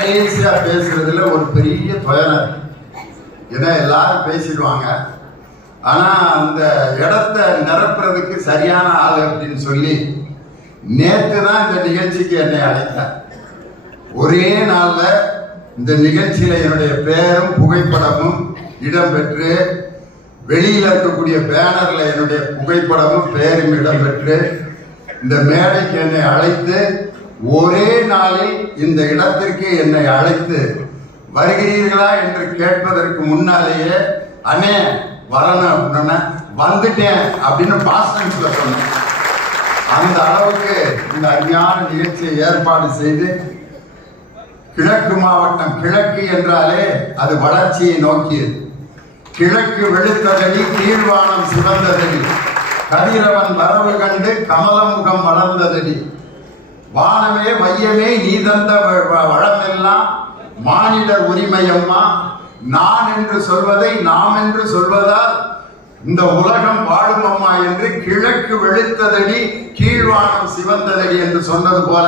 கடைசியா பேசுறதுல ஒரு பெரிய துயரம். ஏன்னா எல்லாரும் பேசிடுவாங்க, ஆனா அந்த இடத்த நிரப்புறதுக்கு சரியான ஆள் அப்படின்னு சொல்லி நேற்று தான் இந்த நிகழ்ச்சிக்கு என்னை அழைத்தார். ஒரே நாள்ல இந்த நிகழ்ச்சியில என்னுடைய பெயரும் புகைப்படமும் இடம்பெற்று, வெளியில இருக்கக்கூடிய பேனர்ல என்னுடைய புகைப்படமும் பெயரும் இடம்பெற்று, இந்த மேடைக்கு என்னை அழைத்து ஒரே நாளில் இந்த இடத்திற்கு என்னை அழைத்து வருகிறீர்களா என்று கேட்பதற்கு முன்னாலேயே அண்ணே வரணும் அப்படின்னா வந்துட்டேன் அப்படின்னு பாஸ்டன்ஸ்ல சொன்னேன். அந்த அளவுக்கு இந்த அருமையான நிகழ்ச்சியை ஏற்பாடு செய்து, கிழக்கு மாவட்டம், கிழக்கு என்றாலே அது வளர்ச்சியை நோக்கியது. கிழக்கு வெளுத்ததடி, கீழ்வானம் சிவந்ததடி, கதிரவன் வரவு கண்டு கமலமுகம் வளர்ந்ததடி, வானமே வையமே நீ தந்த வளமெல்லாம் மானிடர் உரிமையம்மா, நான் என்று சொல்வதை நாம் என்று சொல்வதால் இந்த உலகம் வாழும் அம்மா என்று கிழக்கு வெளுத்ததடி கீழ்வானம் சிவந்ததடி என்று சொன்னது போல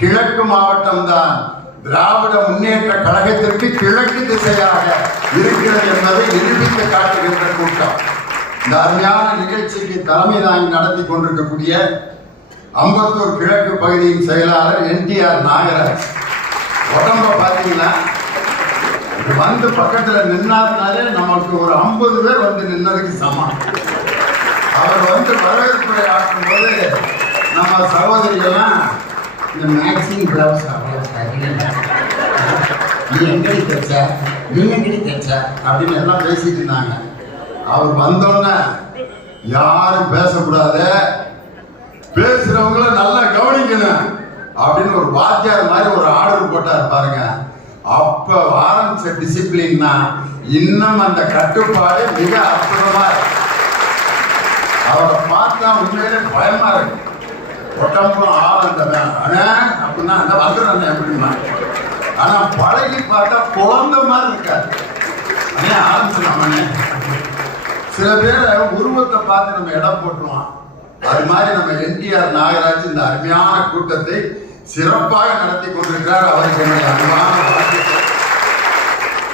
கிழக்கு மாவட்டம் தான் திராவிட முன்னேற்ற கழகத்திற்கு கிழக்கு திசையாக இருக்கிறது என்பதை நிரூபிக்க காட்டுகின்ற கூட்டம். இந்த அருமையான நிகழ்ச்சிக்கு தலைமை தாங்கி நடத்தி கொண்டிருக்கக்கூடிய அம்பத்தூர் கிழக்கு பகுதியின் செயலாளர் NTR நாகராஜ். உடம்ப பார்த்தீங்கன்னா வந்து பக்கத்துல நின்னாருனாலே நமக்கு ஒரு 50 பேர் வந்து நின்னதுக்கு சமம். அவர் வந்து வரவேற்புரை ஆற்றும் போது நம்ம சகோதரிகள்லாம் இந்த மேக்சிங் பிளவுஸ் நீ எங்கடி தைச்ச, நீ எங்கடி தைச்ச அப்படின்னு எல்லாம் பேசிட்டு இருந்தாங்க. அவர் வந்தோன்னே யாரும் பேசக்கூடாது, பேசுறவங்கள நல்லா கவனிக்கணும் அப்படின்னு ஒரு வாத்தியார் மாதிரி ஒரு ஆர்டர் போட்டார் பாருங்க. அப்ப ஆரம்பிச்ச டிசிப்ளின்னா இன்னும் அந்த கட்டுப்பாடு மிக அற்புதமா இருக்கு. அவரை பார்த்தா உண்மையிலே பயமா இருக்கு. ஒட்டம்புறம் ஆனந்தம் அப்படின்னா அந்த வந்துடுறாங்க எப்படின்னா, ஆனா பழகி பார்த்தா குழந்தை மாதிரி இருக்காது. அண்ணே ஆரம்பிச்சிடலாமே. சில பேரை உருவத்தை பார்த்து நம்ம இடம் போட்டுருவோம். அது மாதிரி நம்ம NTR நாகராஜ் இந்த அருமையான கூட்டத்தை சிறப்பாக நடத்தி கொண்டிருக்கிறார். அவருக்கு என்னுடைய அன்பான வாழ்த்துக்கள்.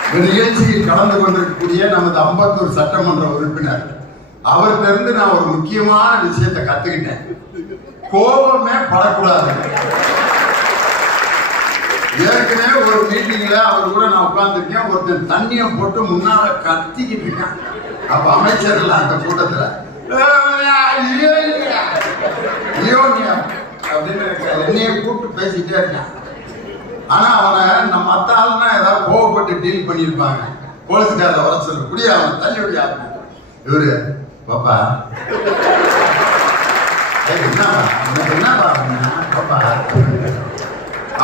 இந்த நிகழ்ச்சியில் கலந்து கொண்டிருக்கக்கூடிய நமது அம்பத்தூர் சட்டமன்ற உறுப்பினர், அவர்கிட்ட இருந்து நான் ஒரு முக்கியமான விஷயத்தை கத்துக்கிட்டேன். கோபமே படக்கூடாது. ஏற்கனவே ஒரு மீட்டிங்ல அவர் கூட நான் உட்கார்ந்துருக்கேன். ஒருத்தன் தண்ணியை போட்டு முன்னால கத்திக்கிட்டு இருக்கேன். அப்ப அமைச்சர்கள் அந்த கூட்டத்துல அப்படின்னு என்னைய கூப்பிட்டு பேசிட்டே இருக்கான். ஆனா அவனை நம்ம மத்த ஆளுனா ஏதாவது கோவப்பட்டு டீல் பண்ணியிருப்பாங்க. போலீஸ்காரரை வர சொல்லு, குடியா அவனை தள்ளி விடியா. இவரு பாப்பா என்னப்பா பாப்பா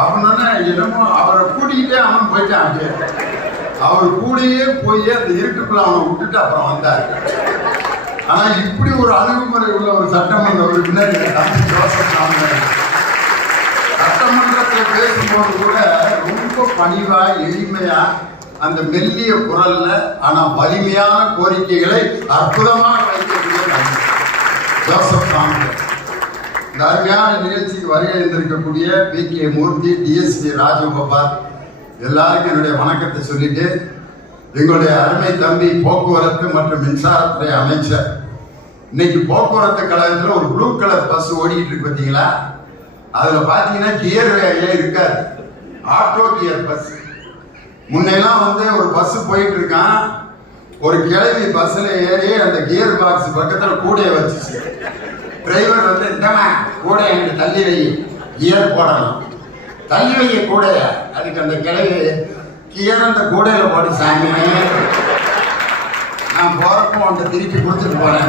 அப்படின்னா என்னமோ அவரை கூட்டிக்கிட்டே அவன் போயிட்டான். அப்படியே அவர் கூடயே போய் அந்த இருட்டுக்குள்ள அவனை விட்டுட்டு அப்புறம் வந்தார். ஆனா இப்படி ஒரு அணுகுமுறை உள்ள ஒரு சட்டமன்ற உறுப்பினர் சட்டமன்றத்தில் பேசும்போது கூட ரொம்ப பணிவா எளிமையா அந்த மெல்லிய குரல்ல ஆனா வலிமையான கோரிக்கைகளை அற்புதமாக வைக்கக்கூடிய ஜோசப் காங்கிரஸ். இந்த அருமையான நிகழ்ச்சிக்கு வருகை இருந்திருக்கக்கூடிய PK மூர்த்தி, DSP ராஜகோபால் எல்லாருக்கும் என்னுடைய வணக்கத்தை சொல்லிட்டு, எங்களுடைய அருமை தம்பி போக்குவரத்து மற்றும் மின்சாரத்துறை அமைச்சர், இன்னைக்கு போக்குவரத்து கழகத்தில் ஒரு ப்ளூ கலர் பஸ் ஓடிக்கிட்டு இருக்கு பார்த்தீங்களா? அதுல பாத்தீங்கன்னா கியர் இருக்காது, ஆட்டோ கியர் பஸ். முன்னெல்லாம் வந்து ஒரு பஸ் போயிட்டு இருக்கான், ஒரு கிழவி பஸ்ல ஏறி அந்த கியர் பாக்ஸ் பக்கத்துல கூடைய வச்சுச்சு. டிரைவர் வந்து இந்தமா கூட எனக்கு தள்ளி வை, கியர் போடணும், தள்ளி வைய கூடைய. அதுக்கு அந்த கிழவி கியர் அந்த கூடையில போட்டு சாமி நான் போறப்போ அவன்கிட்ட திருப்பி கொடுத்துட்டு போறேன்.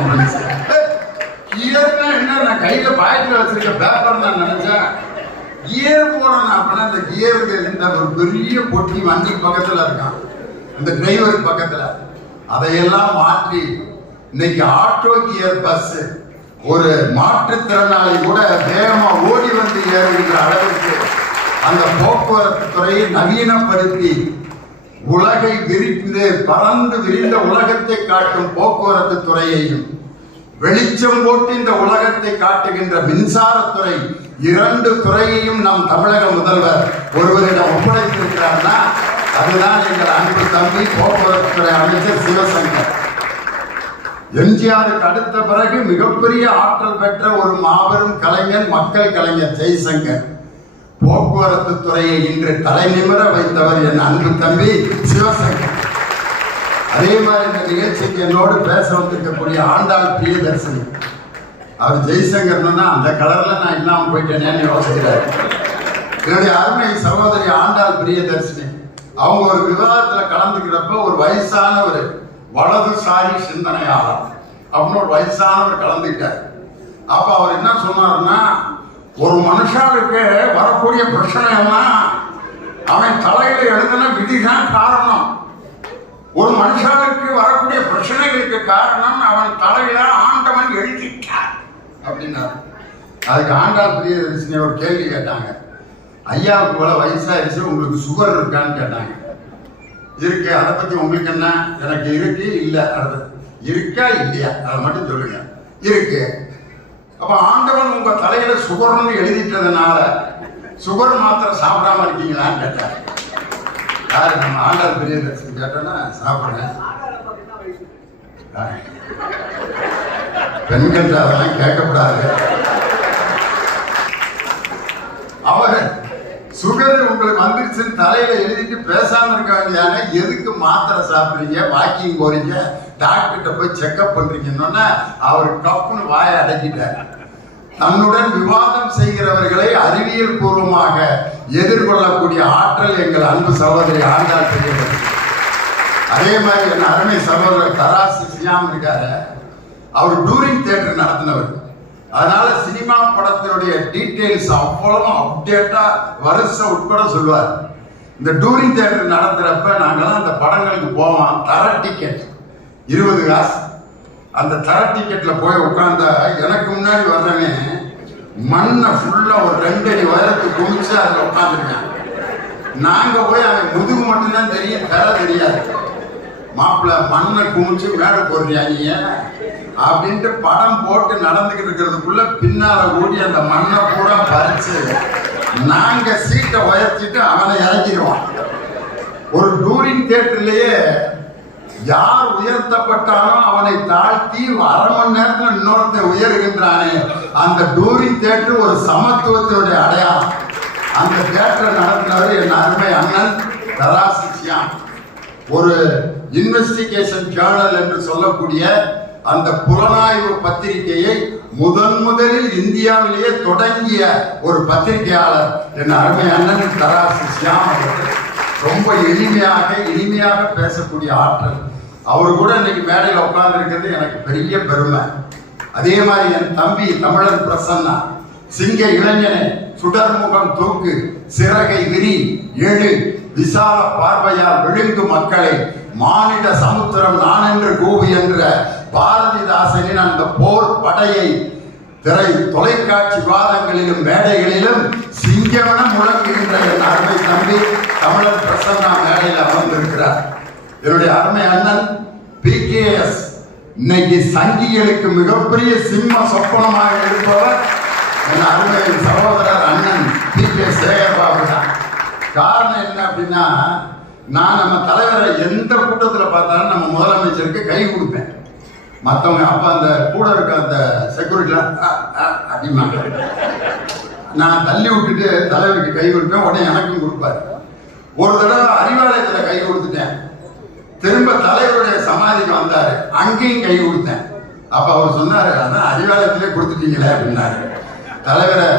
கியர்னா என்ன, நான் கையில பாக்கெட்ல வச்சிருக்க பேப்பர் நான் நினைச்சேன். கியர் போடணும் அப்படின்னா அந்த கியருக்கு இருந்த ஒரு பெரிய பொட்டி வண்டி பக்கத்துல இருக்கான், அந்த டிரைவருக்கு பக்கத்துல. அதையெல்லாம் மாற்றி இன்னைக்கு ஆட்டோ கியர் பஸ், ஒரு மாற்றுத்திறனாளி கூட வேகமா ஓடி வந்து ஏறுகின்ற அளவிற்கு அந்த போக்குவரத்து துறையை நவீனப்படுத்தி உலகை விரிந்து பறந்து விரிந்த உலகத்தை காட்டும் போக்குவரத்து துறையையும், வெளிச்சம் போட்டு இந்த உலகத்தை காட்டுகின்ற மின்சாரத்துறை, 2 துறையையும் நம் தமிழக முதல்வர் ஒருவரிடம் ஒப்படைத்து அதுதான் எங்கள் அன்பு தம்பி போக்குவரத்துறை அமைச்சர் சிவசங்கர். எம்ஜிஆருக்கு அடுத்த பிறகு மிகப்பெரிய ஆற்றல் பெற்ற ஒரு மாபெரும் கலைஞர், மக்கள் கலைஞர் ஜெய்சங்கர். போக்குவரத்து துறையை இன்று தலைநிமிர வைத்தவர் என் அன்பு தம்பி சிவசங்கர். அதே மாதிரி இந்த நிகழ்ச்சிக்கு என்னோடு பேச வந்திருக்கக்கூடிய ஆண்டாள் பிரியதர்ஷினி. அவர் ஜெய்சங்கர்னா அந்த கலர்ல நான் இல்லாம போயிட்டேனேன்னு யோசிக்கிறார். என்னுடைய அருமை சகோதரி ஆண்டாள் பிரியதர்ஷினி அவங்க ஒரு விவாதத்துல கலந்துக்கிறப்ப ஒரு வயசான ஒரு வலதுசாரி சிந்தனையாளர் அப்படின்னு ஒரு வயசானவர் கலந்துக்கிட்டார். அப்ப அவர் என்ன சொன்னாருன்னா, ஒரு மனுஷனுக்கு வரக்கூடிய பிரச்சனை எல்லாம் அவன் தலையில எழுதின விதிதான் காரணம். ஒரு மனுஷனுக்கு வரக்கூடிய பிரச்சனைகளுக்கு காரணம் அவன் தலையில ஆண்டவன் எழுதிட்டார் அப்படின்னாரு. அதுக்கு ஆண்டாள் பிரியதர்ஷினி ஒரு கேள்வி கேட்டாங்க. ஐயாவுக்கு போல வயசாயிருச்சு, உங்களுக்கு சுகர் இருக்கான்னு கேட்டாங்க. இருக்கு, அதை பத்தி உங்களுக்கு என்ன? எனக்கு இருக்கு இல்ல, அதை இருக்கா இல்லையா அதை மட்டும் சொல்லுங்க. இருக்கு. அப்ப ஆண்டவன் உங்க தலையில சுகர்னு எழுதிட்டதுனால சுகர் மாத்திரை சாப்பிடாம இருக்கீங்களான்னு கேட்டார். யாரு? நம்ம ஆண்டாள் பிரியதர்ஷினி கேட்டோன்னா சாப்பிடுறேன். பெண்கள் அதெல்லாம் கேட்கக்கூடாது. அவர் சுகர் உங்களுக்கு வந்துருச்சுன்னு தலையில எழுதிட்டு பேசாம இருக்க வேண்டியதானே, எதுக்கு மாத்திரை சாப்பிடுறீங்க, வாக்கிங் போறீங்க, டாக்டர்கிட்ட போய் செக்அப் பண்றீங்கன்னா அவர் கப்புன்னு வாயை அடக்கிட்டார். தன்னுடன் விவாதம் செய்கிறவர்களை அறிவியல் பூர்வமாக எதிர்கொள்ளக்கூடிய ஆற்றல் எங்கள் அன்பு சகோதரி ஆண்டாள் பிரியதர்ஷினி. அதே மாதிரி என் அருமை சகோதரர் தராசு சியாம் இருக்காரு. அவர் டூரிங் தியேட்டர் நடத்தினவர். அதனால சினிமா படத்தினுடைய டீடைல்ஸ் அவ்வளவு அப்டேட்டா வருஷம் உட்பட சொல்லுவார். இந்த டூரிங் தியேட்டர் நடத்துறப்ப நாங்கெல்லாம் அந்த படங்களுக்கு போவோம். தர டிக்கெட் 20 காசு. அந்த தர டிக்கெட்ல போய் உட்கார்ந்தா எனக்கு முன்னாடி வர்றவன் மண்ணை ஃபுல்லா ஒரு 2 அடி உயரத்துக்கு குமிச்சு அதுல உட்காந்துருக்கேன். நாங்க போய் அவன் முதுகு மட்டும்தான் தெரியும், தர தெரியாது. மாப்பிள்ள மண்ணை குமிச்சு மேடை போடுறியாங்க அப்படின்ட்டு படம் போட்டு நடந்துகிட்டு இருக்கிறதுக்குள்ள பின்னால கூடி அந்த மண்ணை பூரா பறிச்சு நாங்க சீட்டை உயர்த்திட்டு அவனை இறக்கிடுவான். ஒரு டூரிங் தியேட்டர்லயே யார் உயர்த்தப்பட்டாலும் அவனை தாழ்த்தி 1/2 மணி நேரத்துல இன்னொருத்தன் உயர்கின்றானே, அந்த டூரிங் தியேட்டர் ஒரு சமத்துவத்தினுடைய அடையாளம். அந்த தியேட்டரை நடத்தினவர் என் அருமை அண்ணன் தராசு சியாம். ஒரு இன்வெஸ்டிகேஷன் ஜேர்னல் என்று சொல்லக்கூடிய அந்த புலனாய்வு பத்திரிகையை முதலில் இந்தியாவிலேயே தொடங்கிய ஒரு பத்திரிகையாளர் என் அருமை அண்ணன் தராசு சியாம் அவர்கள். ரொம்ப இனிமையாக பேசக்கூடிய ஆற்றல். அவரு கூட இன்னைக்கு மேடையில் உட்கார்ந்து இருக்கிறது எனக்கு பெரிய பெருமை. அதே மாதிரி என் தம்பி தமிழன் பிரசன்னா, சிங்க இளைஞனே, சுடர்முகம் தூக்கு, சிறகை விரி, எழு, விசால பார்வையால் விழுங்கு மக்களை, மானிட சமுத்திரம் நான் என்று கூவு என்ற பாரதிதாசனின் அந்த போர் படையை தொலைக்காட்சி விவாதங்களிலும் மேடைகளிலும் சிங்கமென முழங்குகின்ற என் அருமை தம்பி தமிழர் பிரசன்னா மேடையில் அமர்ந்திருக்கிறார். என்னுடைய அருமை அண்ணன் PKS இன்னைக்கு சங்கிகளுக்கு மிகப்பெரிய சிம்ம சொப்பனமாக இருப்பவர் என் அருமை சகோதரர் அண்ணன் PK சேகர்பாபு தான். காரணம் என்ன அப்படின்னா, நான் நம்ம தலைவரை எந்த கூட்டத்தில் பார்த்தாலும் நம்ம முதலமைச்சருக்கு கை கொடுப்பேன். மற்றவங்க அப்ப அந்த கூட இருக்க அந்த செக்யூரிட்டிலாம் அப்படிமாங்க, நான் தள்ளி விட்டுட்டு தலைவருக்கு கை கொடுப்பேன். உடனே எனக்கும் கொடுப்பாரு. ஒரு தடவை அறிவாலயத்துல கை கொடுத்துட்டேன். திரும்ப தலைவருடைய சமாதிக்கு வந்தாரு, அங்கேயும் கை கொடுத்தேன். அப்ப அவர் சொன்னாரு, அதான் அறிவாலயத்திலே கொடுத்துட்டீங்களே அப்படின்னாரு. தலைவரை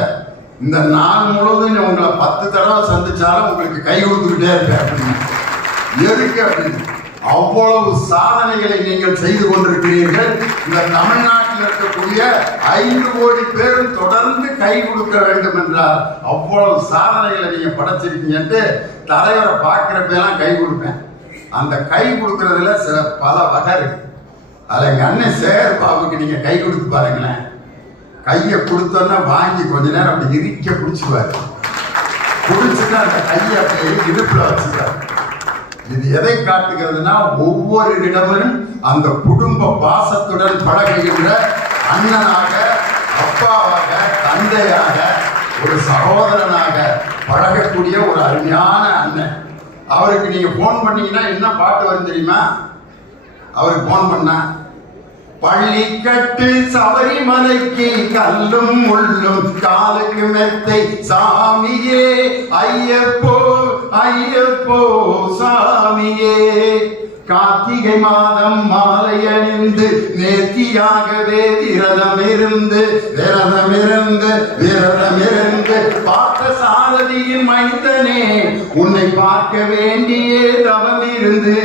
இந்த நாள் முழுவதும் உங்களை 10 தடவை சந்திச்சாலும் உங்களுக்கு கை கொடுத்துக்கிட்டே இருப்பேன் அப்படின்னு. எதுக்கு அப்படின்னு, அவ்வளவு சாதனைகளை நீங்கள் செய்து கொண்டிருக்கிறீர்கள். இந்த தமிழ்நாட்டில் இருக்கக்கூடிய 5 கோடி பேரும் தொடர்ந்து கை கொடுக்க வேண்டும் என்றால் அவ்வளவு சாதனைகளை நீங்க படைச்சிருக்கீங்க. தலைவரை பார்க்கிறப்பெல்லாம் கை கொடுப்பேன். அந்த கை கொடுக்கறதுல பல வகை இருக்கு. அதுல எங்க அண்ணன் சேகர் பாபுக்கு நீங்க கை கொடுத்து பாருங்களேன். கையை கொடுத்தோன்னா வாங்கி கொஞ்ச நேரம் அப்படி இறுக்க பிடிச்சுவாரு. பிடிச்சிட்டு அந்த கையை அப்படியே இடுப்புல வச்சுக்காரு. இது எதை காட்டுகிறதுனா, ஒவ்வொரு இடமும் அந்த குடும்ப பாசத்துடன் பழகுகின்ற அண்ணனாக, அப்பாவாக, தந்தையாக, ஒரு சகோதரனாக பழகக்கூடிய ஒரு அருமையான அண்ணன். அவருக்கு நீங்க போன் பண்ணீங்கன்னா என்ன பாட்டு வரும் தெரியுமா? அவருக்கு போன் பண்ணா, பள்ளிக்கட்டு சபரிமலைக்கு கல்லும் முள்ளும் காலுக்கு மெத்தை சாமியே ஐயப்போ ஐயப்போ சாமியே, கார்த்திகை மாதம் மாலை அணிந்து நேர்த்தியாகவே விரதம் இருந்து பார்த்த சாரதியின் மைந்தனே, உன்னை பார்க்க வேண்டியே தவம் இருந்து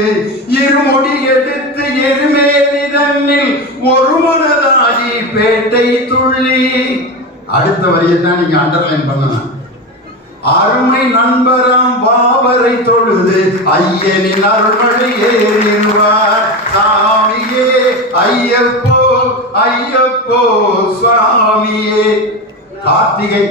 இருமுடி எடுத்து எருமேலி தன்னில் ஒரு மனதாகி பேட்டை துள்ளி. அடுத்த வரியை தான் நீங்க அண்டர்லைன் பண்ணணும். அருமை நண்பராம் பாவரை தொழுது ஐயனின் அருள்மழை ஏறிடுவார் சாமியே ஐயப்போ ஐயப்போ சுவாமியே. கார்த்திகை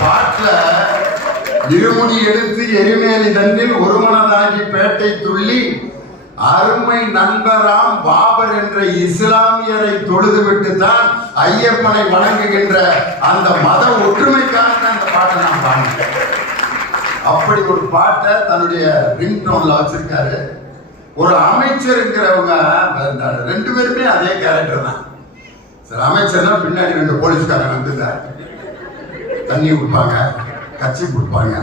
பாட்டுல இருமுடி எடுத்து எருமேலி தன்னில் ஒரு மனதாகி பேட்டை துள்ளி அருமை நண்பராம் பாபர் என்ற இஸ்லாமியரை தொழுதுவிட்டு தான் ஐயப்பனை வணங்குகின்ற அந்த மத ஒற்றுமைக்காக அந்த பாட்டை நான் பாடினேன். அப்படி ஒரு பாட்டை தன்னுடைய ரிங்டோன்ல வச்சிருக்காரு. ஒரு அமைச்சருங்கிறவங்க ரெண்டு பேருமே அதே கேரக்டர் தான். சரி, அமைச்சர்னா பின்னாடி ரெண்டு போலீஸ்காரங்க வந்து தண்ணி கொடுப்பாங்க, கட்சி கொடுப்பாங்க.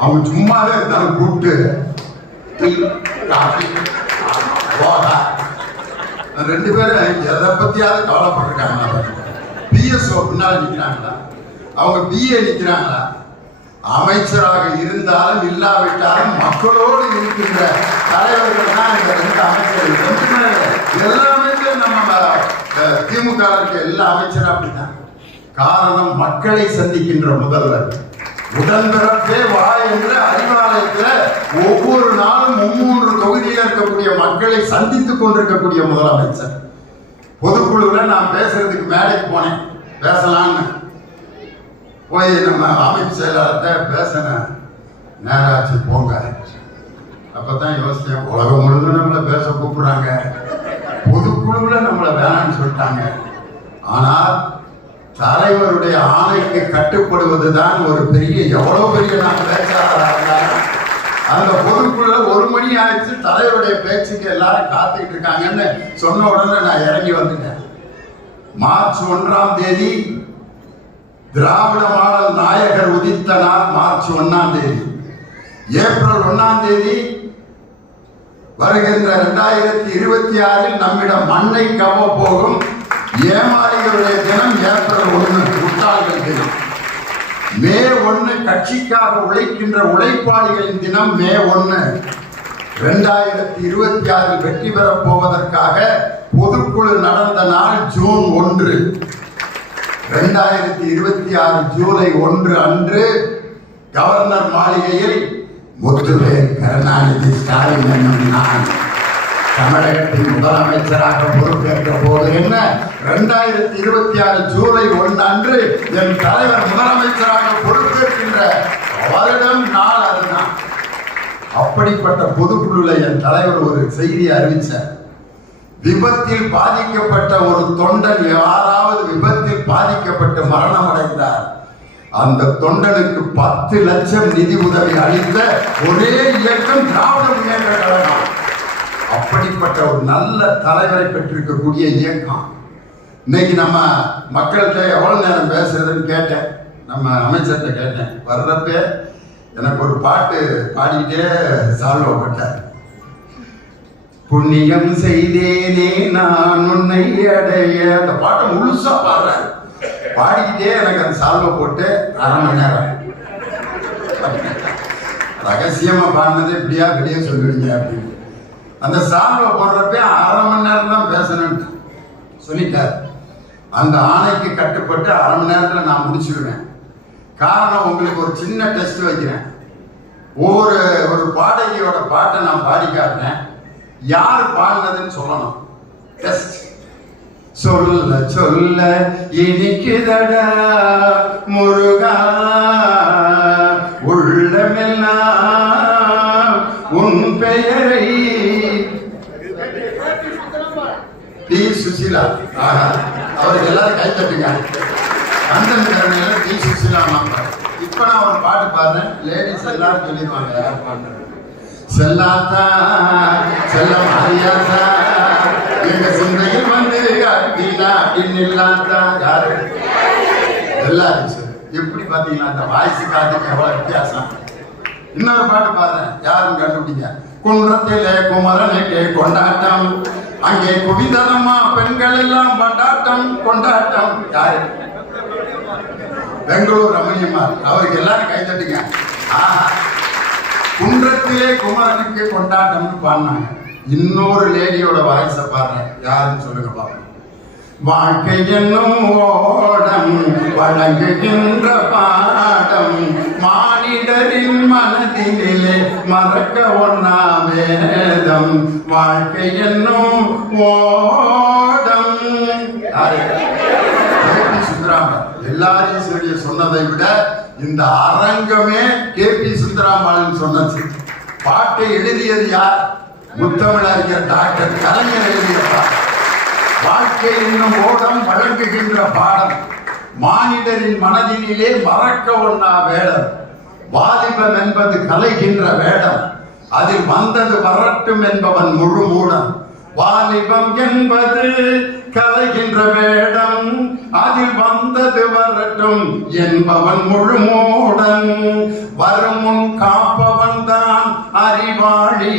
அவங்க சும்மாவே இருந்தாலும் கூப்பிட்டு ரெண்டு பேரும் எதை பத்தியாவது கவலைப்பட்டிருக்காங்களா? பிஎஸ்ஓ பின்னால நிக்கிறாங்களா? அவங்க பிஏ நிக்கிறாங்களா? அமைச்சராக இருந்தாலும் இல்லாவிட்டாலும் மக்களோடு இருக்கின்ற தலைவர்கள் தான் இந்த ரெண்டு அமைச்சர்கள். எல்லா அமைச்சரும் நம்ம திமுக இருக்க எல்லா அமைச்சரும் அப்படித்தான். காரணம், மக்களை சந்திக்கின்ற முதல்வர். உடன்பிறப்பே வா என்ற அறிவாலயத்தில் ஒவ்வொரு நாளும் 3 தொகுதியில் இருக்கக்கூடிய மக்களை சந்தித்துக் கொண்டிருக்கக்கூடிய முதலமைச்சர். பொதுக்குழுவில் நான் பேசுறதுக்கு மேடைக்கு போனேன், பேசலான்னு போய் நம்ம அமைப்பு செயலாளர்கிட்ட பேசினேன். நேராச்சு போங்க. அப்பதான் யோசிச்சேன், உலகம் முழுதும் நம்மளை பேச கூப்பிடுறாங்க, பொதுக்குழுவில் நம்மளை வேணான்னு சொல்லிட்டாங்க. ஆனால் தலைவருடைய ஆணைக்கு கட்டுப்படுவதுதான் ஒரு பெரிய, எவ்வளவு பெரிய நான் பேச்சாளராக அந்த பொதுக்குள்ள 1 மணி ஆயிடுச்சு, தலைவருடைய பேச்சுக்கு எல்லாரும் காத்துக்கிட்டு இருக்காங்கன்னு சொன்ன உடனே நான் இறங்கி வந்துட்டேன். மார்ச் 1ஆம் தேதி திராவிட மாடல் நாயகர் உதித்த நாள் மார்ச் 1ஆம் தேதி. ஏப்ரல் 1ஆம் தேதி வருகின்ற 2026 நம்மிடம் மண்ணை கவ போகும் ஏமாளிகளுடைய தினம் ஏப்ரல் 1, முட்டாள்கள் தினம். மே 1 கட்சிக்காக உழைக்கின்ற உழைப்பாளிகளின் தினம் மே 1. 2026 வெற்றி பெறப் போவதற்காக பொதுக்குழு நடந்த நாள் ஜூன் 1. 2026 ஜூலை 1 அன்று கவர்னர் மாளிகையில் முத்துவேல் கருணாநிதி ஸ்டாலின் என்னும் நான் தமிழகத்தின் முதலமைச்சராக பொறுப்பேற்ற போது என்ன 2026 ஜூலை 1 அன்று என் தலைவர் முதலமைச்சராக பொறுப்பேற்கின்ற வருடம் நாள் அதுதான். அப்படிப்பட்ட பொதுக்குழுல என் தலைவர் ஒரு செய்தியை அறிவிச்சார். விபத்தில் பாதிக்கப்பட்ட ஒரு தொண்டன் யாராவது விபத்தில் பாதிக்கப்பட்டு மரணம் அடைந்தார், அந்த தொண்டனுக்கு 10 லட்சம் நிதி உதவி அளித்த ஒரே இயக்கம் திராவிட முன்னேற்ற கழகம். அப்படிப்பட்ட ஒரு நல்ல தலைவரை பெற்றிருக்கக்கூடிய இயக்கம். இன்னைக்கு நம்ம மக்கள்கிட்ட எவ்வளவு நேரம் பேசுறதுன்னு கேட்டேன், நம்ம அமைச்சர்கிட்ட கேட்டேன். வர்றப்ப எனக்கு ஒரு பாட்டு பாடிக்கிட்டே சால்வப்பட்டார். புண்ணியம் செய்தேனே நான் உன்னை அடைய, அந்த பாட்டை முழுசா பாடுறாரு. பாடிக்கிட்டே எனக்கு அந்த சால்வை போட்டு 1/2 மணி நேரம் ரகசியமா பாடினது இப்படியா வெளியே சொல்லுவீங்க அப்படின்னு. அந்த சால்வை போடுறப்ப 1/2 மணி நேரம் தான் பேசணும்னு சொல்லிட்டார். அந்த ஆணைக்கு கட்டுப்பட்டு 1/2 மணி நேரத்தில் நான் முடிச்சிருவேன். காரணம், உங்களுக்கு ஒரு சின்ன டெஸ்ட் வைக்கிறேன். ஒரு பாடகியோட பாட்டை நான் பாடி காட்டுறேன், யார் பாடினதுன்னு சொல்லணும். டெஸ்ட். சொல்ல சொல்ல இனிக்குதடா முருகா உள்ளமெல்லாம் உன் பெயரை டி சுசீலா. அவருக்கு எல்லாரும் கை தட்டுங்க. கந்தன் கரணையில டி சுசீலா மாமா. இப்ப நான் ஒரு பாட்டு பாடுறேன், லேடிஸ் எல்லாரும் சொல்லிடுவாங்க யார் பாடுறேன். செல்லாத்தா செல்ல மாரியாத்தா எங்க சிந்தையில் வந்து அப்படின்னா அப்படின்னு இல்லாத்தா யாரு எல்லாரும் சொல்லு. எப்படி பாத்தீங்களா அந்த வாய்ஸ் காதுக்கு எவ்வளவு வித்தியாசம். இன்னொரு பாட்டு பாடுறேன், யாரும் கண்டுபிடிங்க. குன்றத்திலே குமரனுக்கு கொண்டாட்டம், அங்கே குவிதனமா பெண்கள் எல்லாம் கொண்டாட்டம் கொண்டாட்டம். யாரு? பெங்களூர் ரமணியம்மா. அவருக்கு எல்லாரும் கை தட்டுங்க. குன்றத்திலே குமரனுக்கு கொண்டாட்டம்னு பாடினாங்க. இன்னொரு லேடியோட வாய்ஸ பாடுறேன், யாருன்னு சொல்லுங்க பாருங்க. வாழ்க்கை என்னும் ஓடம் வழங்குகின்ற பாடம், மானிடரின் மனதிலே மறக்க ஒண்ணா வேதம். வாழ்க்கை என்னும் ஓடம். சுந்தராமன் எல்லாரையும் சொன்னதை விட இந்த அரங்கமே கே.பி. சுந்தராமன் சொன்னது. பாட்டை எழுதியது யார்? முத்தமிழறிஞர் டாக்டர் கலைஞர் எழுதிய பாட்டு. வாழ்க்கை என்னும் ஓடம் வழங்குகின்ற பாடம், மானிடரின் மனதினிலே மறக்க ஒண்ணா வேடம். வாலிபம் என்பது கலைகின்ற வேடம், அதில் வந்தது வரட்டும் என்பவன் முழு மூடம். வாலிபம் என்பது கலைகின்ற வேடம், அதில் வந்தது வரட்டும் என்பவன் முழு மூடன். வரும் முன் காப்பவன் தான் அறிவாளி,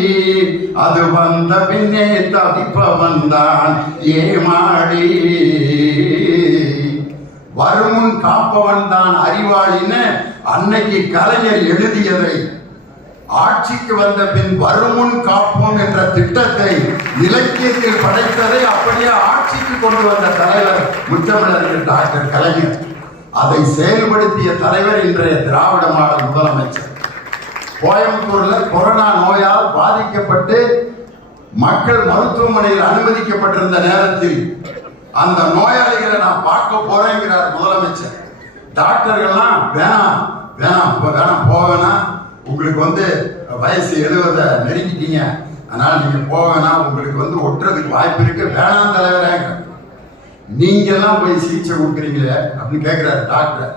அது வந்த பின்னே தவிப்பவன் தான் ஏமாளி. வரும் முன் காப்பவன் தான் அறிவாளின்னு அன்னைக்கு கலைஞர் எழுதியதை ஆட்சிக்கு வந்த பின் வருமுன் காப்போம் என்ற திட்டத்தை இலக்கியத்தில் படைத்ததை அப்படியே ஆட்சிக்கு கொண்டு வந்த தலைவர் முத்தமிழறிஞர் டாக்டர் கலைஞர். அதை செயல்படுத்திய தலைவர் இன்றைய திராவிட மாடல் முதலமைச்சர். கோயம்புத்தூர்ல கொரோனா நோயால் பாதிக்கப்பட்டு மக்கள் மருத்துவமனையில் அனுமதிக்கப்பட்டிருந்த நேரத்தில் அந்த நோயாளிகளை நான் பார்க்க போறேங்கிறார் முதலமைச்சர். டாக்டர்கள்லாம் வேணாம் வேணாம் வேணாம் போவேனா, உங்களுக்கு வயசு 70 நெருங்கிட்டீங்க, அதனால நீங்க போவேனா, உங்களுக்கு ஒட்டுறதுக்கு வாய்ப்பு இருக்கு, வேணாம் தலைவரே. நீங்க எல்லாம் போய் சிகிச்சை கொடுக்குறீங்களே அப்படின்னு கேட்கிறாரு டாக்டர்.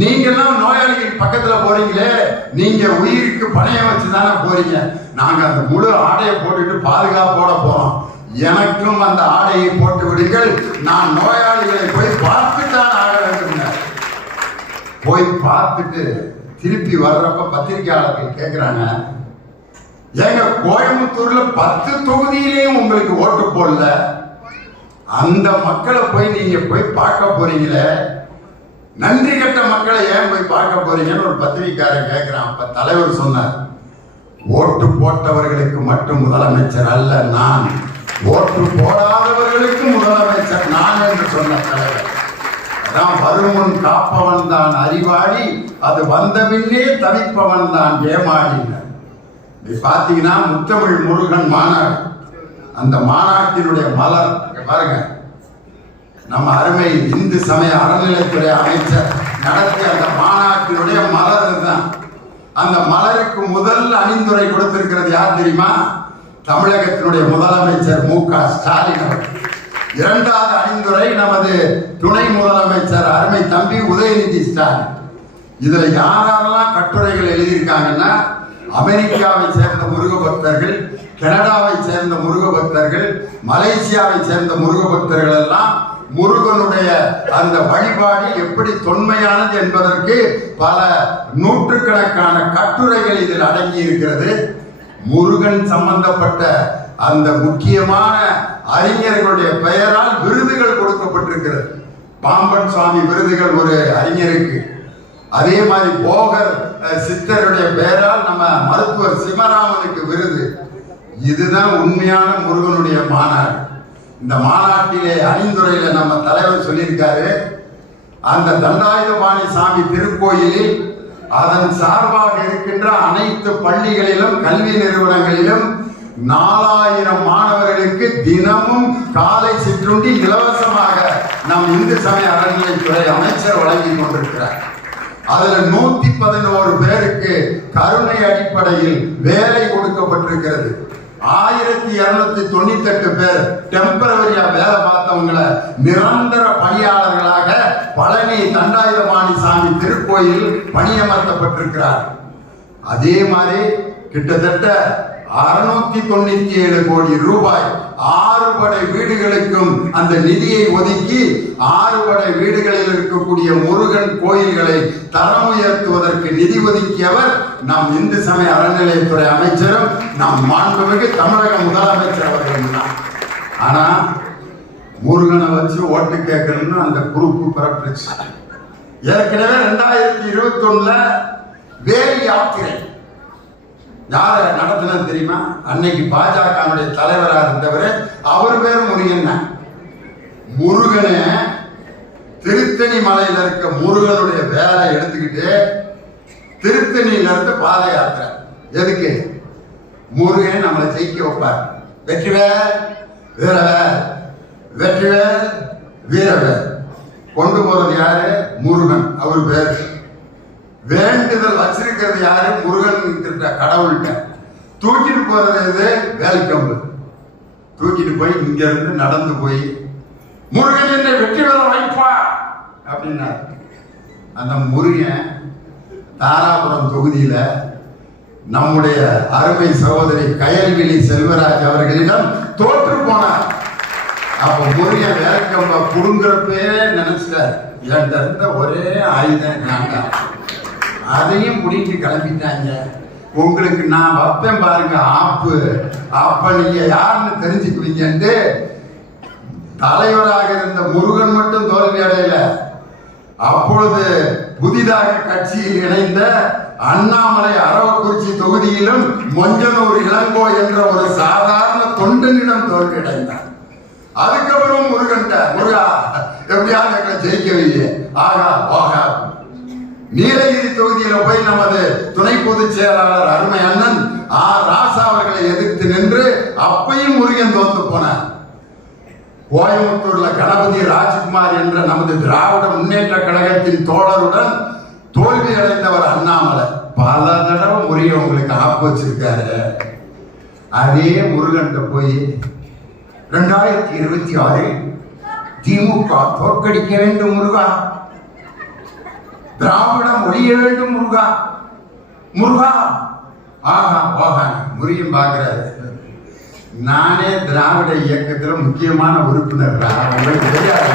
நீங்க எல்லாம் நோயாளிகள் பக்கத்துல போறீங்களே, நீங்க உயிருக்கு பணையம் வச்சுதானே போறீங்க. நாங்க அந்த முழு ஆடையை போட்டுட்டு பாதுகாப்போட போறோம், எனக்கும் அந்த ஆடையை போட்டு விடுங்கள், நான் நோயாளிகளை போய் பார்த்துத்தான் ஆக வேண்டும். போய் பார்த்துட்டு திருப்பி வர்றப்ப பத்திரிகையாளர்கள் கேட்கிறாங்க, ஏங்க கோயம்புத்தூர்ல 10 தொகுதியிலையும் உங்களுக்கு ஓட்டு போடல, அந்த மக்களை போய் நீங்க போய் பார்க்க போறீங்களே, நன்றி கட்ட மக்களை ஏன் போய் பார்க்க போறீங்கன்னு ஒரு பத்திரிகையாளர் கேட்கிறான். அப்ப தலைவர் சொன்னார், ஓட்டு போட்டவர்களுக்கு மட்டும் முதலமைச்சர் அல்ல நான், ஓட்டு போடாதவர்களுக்கு முதலமைச்சர் நான் என்று சொன்ன தலைவர். அதான் வருமுன் காப்பவன் தான் அறிவாளி, அது வந்த பின்னே தவிப்பவன் தான் ஏமாளினார். பாத்தீங்கன்னா முத்தமிழ் முருகன் மாநாடு, அந்த மாநாட்டினுடைய மலர் பாருங்க, நம்ம அருமை இந்து சமய அறநிலைத்துறை அமைச்சர் நடத்திய அந்த மாநாட்டினுடைய மலர் தான். அந்த மலருக்கு முதல் அணிந்துரை கொடுத்திருக்கிறது யார் தெரியுமா? தமிழகத்தினுடைய முதலமைச்சர் மு.க. ஸ்டாலின் அவர்கள். இரண்டாவது அணிந்துரை நமது துணை முதலமைச்சர் அருமை தம்பி உதயநிதி ஸ்டாலின். இதுல யாரெல்லாம் கட்டுரைகள் எழுதியிருக்காங்கன்னா, அமெரிக்காவை சேர்ந்த முருக பக்தர்கள், கனடாவை சேர்ந்த முருக பக்தர்கள், மலேசியாவை சேர்ந்த முருக பக்தர்கள் எல்லாம் முருகனுடைய அந்த வழிபாடு எப்படி தொன்மையானது என்பதற்கு பல நூற்றுக்கணக்கான கட்டுரைகள் இதில் அடங்கி இருக்கிறது. முருகன் சம்பந்தப்பட்ட அந்த முக்கியமான அறிஞர்களுடைய பெயரால் விருதுகள் கொடுக்கப்பட்டிருக்கிறது. பாம்பன் சுவாமி விருதுகள் ஒரு அறிஞருக்கு, அதே மாதிரி போகர் சித்தருடைய பெயரால் நம்ம மருத்துவர் சிவராமனுக்கு விருது. இதுதான் உண்மையான முருகனுடைய மாநாடு. இந்த மாநாட்டிலே அணிந்துரையில நம்ம தலைவர் சொல்லியிருக்காரு, அந்த தண்டாயுதபாணி சாமி திருக்கோயிலில் அதன் சார்பாக இருக்கின்ற அனைத்து பள்ளிகளிலும் கல்வி நிறுவனங்களிலும் 4000 மாணவர்களுக்கு தினமும் காலை சிற்றுண்டி இலவசமாக நம் இந்து சமய அறநிலைத்துறை அமைச்சர் வழங்கி கொண்டிருக்கிறார். அதுல 111 பேருக்கு கருணை அடிப்படையில் வேலை கொடுக்கப்பட்டிருக்கிறது. 1298 பேர் டெம்பரவரியா வேலை பார்த்தவங்களை நிரந்தர பணியாளர்களாக பழனி தண்டாயுதபாணி சாமி திருக்கோயில் பணியமர்த்தப்பட்டிருக்கிறார். அதே மாதிரி கிட்டத்தட்ட 697 கோடி ரூபாய் 6 படை வீடுகளுக்கும் அந்த நிதியை ஒதுக்கி 6 படை வீடுகளில் இருக்கக்கூடிய முருகன் கோயில்களை தரம் உயர்த்துவதற்கு நிதி ஒதுக்கியவர் நம் இந்து சமய அறநிலையத்துறை அமைச்சரும் நம் மாண்புமிகு தமிழக முதலமைச்சர் அவர்கள் தான். ஆனா முருகனை வச்சு ஓட்டு கேட்கணும்னு அந்த குரூப்பு பிறப்பிச்சு. ஏற்கனவே 2021 வேல் யாத்திரை யார நடத்தினது தெரியுமா? அன்னைக்கு பாஜக தலைவராக இருந்தவர், அவர் பேர் முருகன். முருகனை திருத்தணி மலையில இருக்க முருகனுடைய வேலை எடுத்துக்கிட்டு திருத்தணியில இருந்து பாத யாத்திரை. எதுக்கு? முருகன் நம்மளை ஜெயிக்க வைப்பார். வெற்றிவேல் வீரவேல், வெற்றிவேல் வீரவேல். கொண்டு போறது யாரு? முருகன். அவர் பேர். வேண்டுதல் வச்சிருக்கிறது யாரு? முருகன் கடவுள்கிட்ட. தூக்கிட்டு போறது எது? வேல்கம்பு. தூக்கிட்டு போய் இங்க இருந்து நடந்து போய் முருகன் என்னை வெற்றி பெற வைப்பா அப்படின்னாரு. அந்த முருகன் தாராபுரம் தொகுதியில நம்முடைய அருமை சகோதரி கயல்விழி செல்வராஜ் அவர்களிடம் தோற்று போனார். அப்ப முருகன் வேல்கம்ப புடுங்குறப்பே நினைச்சிட்டார், என்கிட்ட இருந்த ஒரே ஆயுதம் நான்டா, அதையும் முடிட்டு கிளம்பிட்டாங்க. உங்களுக்கு நான் வைப்பேன் பாருங்க ஆப்பு, அப்ப நீங்க யாருன்னு தெரிஞ்சுக்குவீங்கன்ட்டு தலைவராக இருந்த முருகன் மட்டும் தோல்வி அடையல. அப்பொழுது புதிதாக கட்சியில் இணைந்த அண்ணாமலை அரவக்குறிச்சி தொகுதியிலும் மொஞ்சனூர் இளங்கோ என்ற ஒரு சாதாரண தொண்டனிடம் தோல்வி அடைந்தார். அதுக்கப்புறம் முருகன் முருகா எப்படியாவது எங்களை ஜெயிக்கவில்லை, ஆகா ஆகா. நீலகிரி தொகுதியில போய் நமது துணை பொதுச் செயலாளர் அருமை அண்ணன் ராசா அவர்களை எதிர்த்து நின்று அப்பையும் முருகன் தோத்து போனார். கோயம்புத்தூர்ல கணபதி ராஜ்குமார் என்ற நமது திராவிட முன்னேற்ற கழகத்தின் தோழருடன் தோல்வி அடைந்தவர் அண்ணாமலை. பல தடவை முருகன் உங்களுக்கு ஆப்பு வச்சிருக்காரு. அதே முருகன் போய் 2026 திமுக தோற்கடிக்க வேண்டும் முருகா, திராவிடம் ஒழிய வேண்டும் முருகா, முருகா ஆகா ஓகா. முருகன் பார்க்கிறாரு, நானே திராவிட இயக்கத்தில் முக்கியமான உறுப்பினர். உங்களுக்கு தெரியாது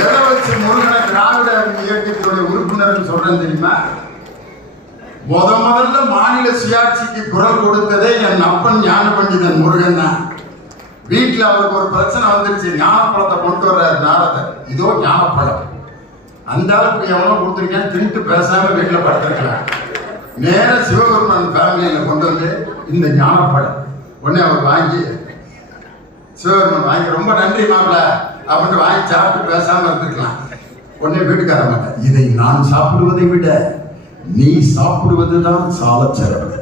எதை வச்சு முருகனை திராவிட இயக்கத்தினுடைய உறுப்பினர் சொல்றேன் தெரியுமா? முதல்ல மாநில சுயாட்சிக்கு குரல் கொடுத்ததே என் அப்பன் ஞான பண்டிதன் முருகன் தான். வீட்டுல அவருக்கு ஒரு பிரச்சனை வந்துருச்சு, ஞானப்பழத்தை கொண்டு வர்றாரு நாரதர், இதோ ஞானப்பழம். அந்த அளவுக்கு எவனோ கொடுத்துருக்கேன், தின்ட்டு பேசாம வீட்டுல படுத்திருக்கலாம். நேர சிவபெருமான் ஃபேமிலியில கொண்டு வந்து இந்த ஞானப்பழம் உடனே அவர் வாங்கி, சிவபெருமான் வாங்கி ரொம்ப நன்றி மாப்பிள்ள அப்படின்னு வாங்கி சாப்பிட்டு பேசாம இருந்துக்கலாம். உடனே வீட்டுக்கார மாட்டேன், இதை நான் சாப்பிடுவதை விட நீ சாப்பிடுவதுதான் சால சிறப்பு.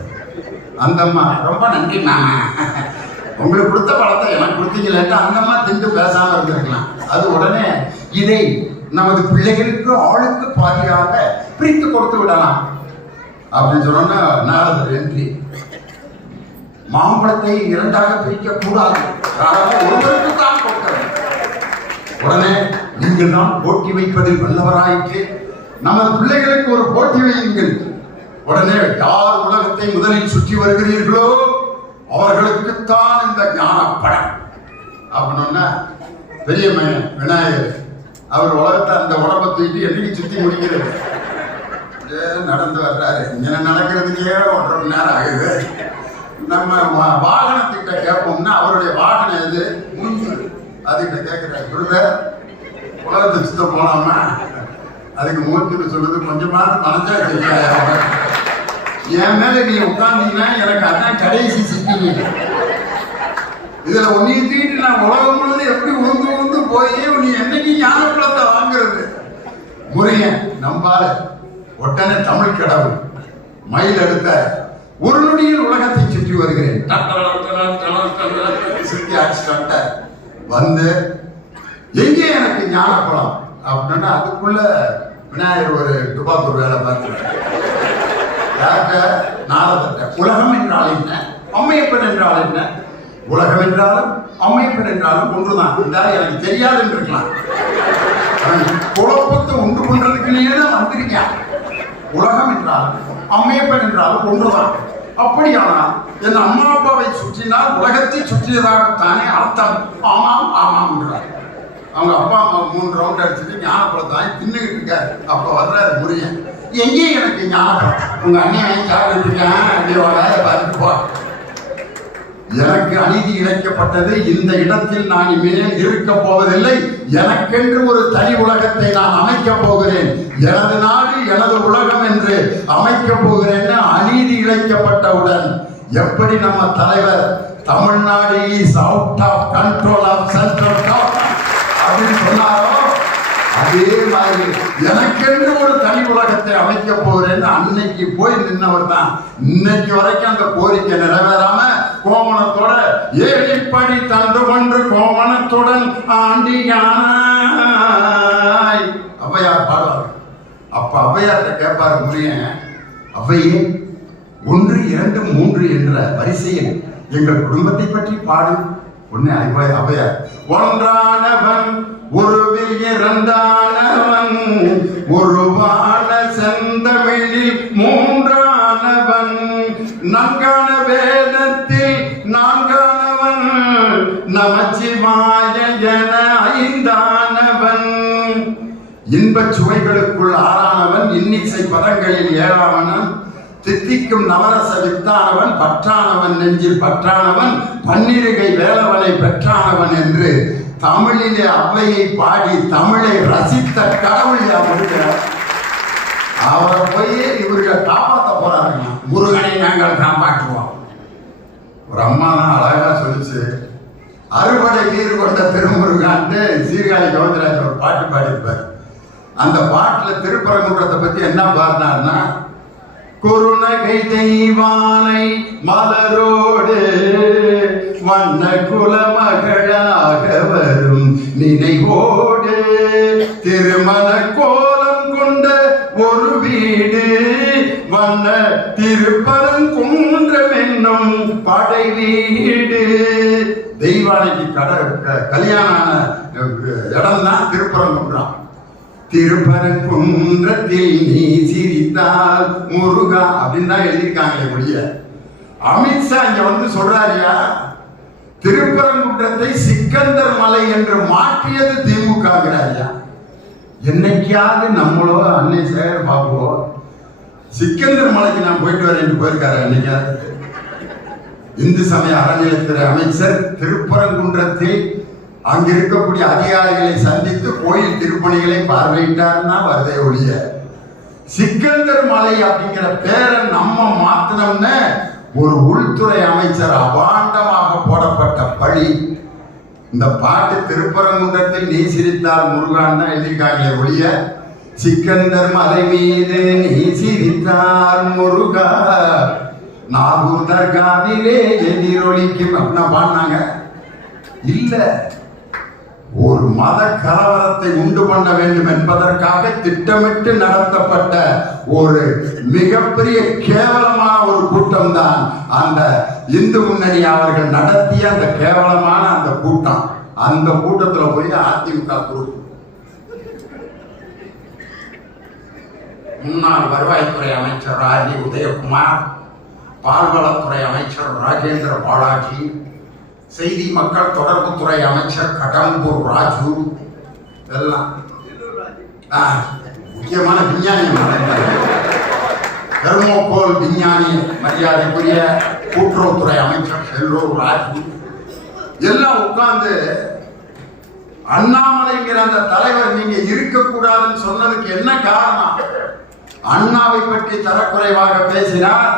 அந்த அம்மா ரொம்ப நன்றி மாமா, உங்களுக்கு கொடுத்த பழத்தை எனக்கு கொடுத்தீங்களேன்ட்டு அந்த அம்மா திண்டு பேசாம இருந்திருக்கலாம். அது உடனே இதை நமது பிள்ளைகளுக்கு ஆளுக்கு பாதியாக பிரித்து கொடுத்து விடலாம் அப்படின்னு சொன்னோன்னா நாரதர் என்றி மாம்பழத்தை இரண்டாக பிரிக்க கூடாது, ஒருவருக்கு தான் கொடுக்கிறேன். உடனே நீங்கள் தான் போட்டி வைப்பதில் வல்லவராயிற்று, நமது பிள்ளைகளுக்கு ஒரு போட்டி வையுங்கள். உடனே யார் உலகத்தை முதலில் சுற்றி வருகிறீர்களோ அவர்களுக்குத்தான் இந்த ஞானப்படம் அப்படின்னா பெரிய விநாயகர் அவர் உலகத்தை அந்த உடம்பை தூக்கிட்டு என்னைக்கு சுத்தி முடிக்கிறது நடந்து வர்றாரு. இங்க நடக்கிறதுக்கே 1.5 மணி நேரம் ஆகுது. நம்ம வாகனத்திட்ட கேட்போம்னா அவருடைய வாகனம் எது? மூஞ்சி. அதுக்கிட்ட கேட்கிறாரு, பிரதர் உலகத்தை சுத்த போனாமா? அதுக்கு மூச்சுன்னு சொல்றது கொஞ்சமாவது மனசா தெரியாது. என் மேல நீ உட்கார்ந்தீங்கன்னா எனக்கு அதான் கடைசி சிக்கி. இதுல உன்னைய தூக்கிட்டு நான் உலகம் முழுவதும் எப்படி உந்து போய் நீ என்னைக்கு ஞானப்பழத்தை வாங்குறது? முருகன் நம்பால உடனே தமிழ் கடவுள் மயில் எடுத்த ஒரு நொடியில் உலகத்தை சுற்றி வருகிறேன் சுற்றி அடிச்சுட்ட வந்து எங்கே எனக்கு ஞானப்பழம் அப்படின்னா அதுக்குள்ள விநாயகர் ஒரு துபாக்கூர் வேலை பார்க்கிறார். நாரதட்ட உலகம் என்றால் என்ன, அம்மையப்பன் என்றால் என்ன? உலகம் என்றாலும் அம்மையப்பன் என்றாலும் ஒன்றுதான். இருந்தாலும் எனக்கு தெரியாது என்று இருக்கலாம். குழப்பத்தை உண்டு பண்றதுக்குன்னே தான் வந்திருக்கேன். உலகம் என்றாலும் அம்மையப்பன் என்றாலும் ஒன்றுதான். அப்படியானால் என் அம்மா அப்பாவை சுற்றினால் உலகத்தை சுற்றியதாகத்தானே அர்த்தம். ஆமாம் ஆமாம் என்றார். அவங்க அப்பா அம்மா 3 ரவுண்ட் அடிச்சுட்டு ஞானப்பழத்தான் தின்னுகிட்டு இருக்காரு. அப்ப வர்றாரு முருகன். எங்கேயும் எனக்கு ஞானம், உங்க அண்ணன் சாப்பிட்டு இருக்கேன், பார்த்துட்டு போ. எனக்கு அநீதி இழைக்கப்பட்டது. இந்த இடத்தில் நான் இனிமேல் இருக்க போவதில்லை. எனக்கென்று ஒரு தனி உலகத்தை நான் அமைக்க போகிறேன். எனது நாடு எனது உலகம் என்று அமைக்க போகிறேன். அநீதி இழைக்கப்பட்டவுடன் எப்படி நம்ம தலைவர் Tamil Nadu is out of control of central government அப்படின்னு சொன்னாரோ, அதே மாதிரி எனக்கென்று ஒரு தனி உலகத்தை அமைக்க போகிறேன்னு அன்னைக்கு போய் நின்னவர் தான். இன்னைக்கு வரைக்கும் அந்த கோரிக்கை நிறைவேறாம கோமணத்தோட ஏழிப்படி தந்து கொண்டு கோமணத்துடன் ஆண்டியாய் ஔவையார் பாடுவார். அப்ப ஔவையார்ட்ட கேட்பாரு முருகன், அவ்வையே 1 2 3 என்ற வரிசையில் எங்கள் குடும்பத்தை பற்றி பாடு. ஒன்னு ஔவையார், ஒன்றானவன் ஒருவில் இரண்டானவன் ஒருவான செந்தமிழில் மூன்றானவன் நன்கான வேதத்தில் நான்கானவன் நமச்சிவாய என 5ஆனவன் இன்பச் சுவைகளுக்குள் 6ஆனவன் இன்னிசை பதங்களில் 7ஆனவன் தித்திக்கும் நவரச வித்தானவன் பற்றானவன் நெஞ்சில் பற்றானவன் பன்னிருகை வேலவனை பெற்றானவன் என்று தமிழிலே அவ்வையை பாடி தமிழை ரசித்த கடவுள் முருகன். அவரை போய் இவர்கள் காப்பாற்ற போறாருங்க. முருகனை நாங்கள் காப்பாற்றுவோம். ஒரு அம்மா தான் அழகா சொல்லிச்சு, அறுபடை நீர் கொண்ட திருமுருகான்ட்டு சீர்காழி கவுந்தராஜ் ஒரு பாட்டு பாடியிருப்பார். அந்த பாட்டுல திருப்பரங்குன்றத்தை பத்தி என்ன பாடினார்னா, குறுநகை தெய்வானை மலரோடு வண்ண குலமகளாக வரும் நினைவோடு திருமண கோலம் கொண்ட ஒரு வீடு வண்ண திருப்பரங்குன்றம் என்னும் படை வீடு. தெய்வானைக்கு கல்யாணான இடம் தான் திருப்பரங்குன்றம். திருப்பரங்குன்றத்தில் நீ சிரித்தால் முருகா அப்படின்னு தான் எழுதியிருக்காங்களே ஒழிய அமித்ஷா இங்க வந்து சொல்றாரியா, திருப்பரங்குன்றத்தை சிக்கந்தர் மலை என்று மாற்றியது திமுகங்கிறாரியா. என்னைக்காவது நம்மளோ அன்னை சேகர் பாபுவோ சிக்கந்தர் மலைக்கு நான் போயிட்டு வரேன் போயிருக்காரு என்னைக்காவது? இந்து சமய அறநிலையத்துறை அமைச்சர் திருப்பரங்குன்றத்தில் அங்க இருக்கக்கூடிய அதிகாரிகளை சந்தித்து கோயில் திருப்பணிகளை பார்வையிட்டார்னா வருதே ஒழிய சிக்கந்தர் மலை அப்படிங்கிற பேரை நம்ம மாத்தினோம்னு ஒரு உள்துறை அமைச்சர் அபாண்டமாக போடப்பட்ட பழி. இந்த பாட்டு திருப்பரங்குன்றத்தில் நீ சிரித்தால் முருகான் தான் எழுதியிருக்காங்களே ஒழிய சிக்கந்தர் மலை மீது நீ சிரித்தால் முருகா நாகூர் தர்காவிலே எதிரொலிக்கும் அப்படின்னா பாடினாங்க இல்ல. ஒரு மத கலவரத்தை உண்டு பண்ண வேண்டும் என்பதற்காக திட்டமிட்டு நடத்தப்பட்ட ஒரு மிகப்பெரிய கேவலமான ஒரு கூட்டம் தான் அந்த இந்து முன்னணி அவர்கள் நடத்திய அந்த கேவலமான அந்த கூட்டம். அந்த கூட்டத்தில் போய் அதிமுக குரூப் முன்னாள் வருவாய்த்துறை அமைச்சர் ராஜி உதயகுமார், பால்வளத்துறை அமைச்சர் ராஜேந்திர பாலாஜி, செய்தி மக்கள் தொடர்புத்துறை அமைச்சர் கடம்பூர் ராஜு, எல்லாம் முக்கியமான விஞ்ஞானி, தெர்மோகோல் விஞ்ஞானி மரியாதைக்குரிய கூட்டுறவுத்துறை அமைச்சர் செல்லூர் ராஜு எல்லாம் உட்கார்ந்து அண்ணாமலைங்கிற அந்த தலைவர் நீங்க இருக்கக்கூடாதுன்னு சொன்னதுக்கு என்ன காரணம்? அண்ணாவை பற்றி தரக்குறைவாக பேசினார்,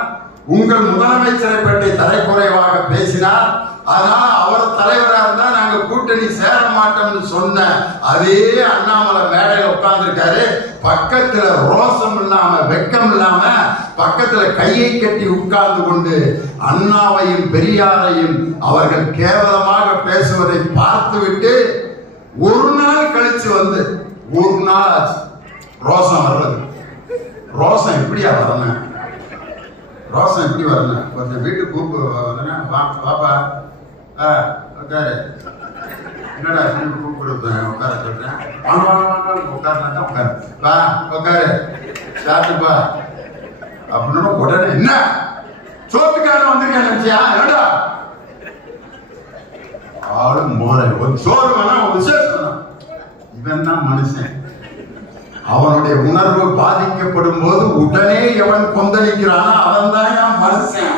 உங்கள் முதலமைச்சரை பற்றி தரக்குறைவாக பேசினார், அதனால அவர் தலைவராக இருந்தா நாங்க கூட்டணி சேர மாட்டோம்னு சொன்ன அதே அண்ணாமலை மேடையில் உட்கார்ந்துருக்காரு. பக்கத்துல ரோசம் இல்லாம வெக்கம் இல்லாம பக்கத்துல கையை கட்டி உட்கார்ந்து கொண்டு அண்ணாவையும் பெரியாரையும் அவர்கள் கேவலமாக பேசுவதை பார்த்துவிட்டு ஒரு நாள் கழிச்சு வந்து, ஒரு நாள் ஆச்சு, ரோசம் வர்றது. ரோசம் எப்படியா வரணும்? ரோசம் எப்படி வரணும்? கொஞ்சம் வீட்டுக்கு கூப்பிட்டு பாப்பா உட்காரு, என்னடா கூப்பிடுப்பேன் உட்கார சொல்றேன், வாங்க வாங்க வாங்க உட்காருனா தான் உட்காரு, பா உட்காரு சாப்பிட்டுப்பா அப்படின்னு உடனே என்ன சோத்துக்காரன் வந்திருக்கேன் நினைச்சியா? என்னடா ஆளு மோரை ஒரு சோறு வேணா ஒரு விசேஷம். இவன் தான் மனுஷன். அவனுடைய உணர்வு பாதிக்கப்படும் போது உடனே எவன் கொந்தளிக்கிறானோ அவன் தான் மனுஷன்.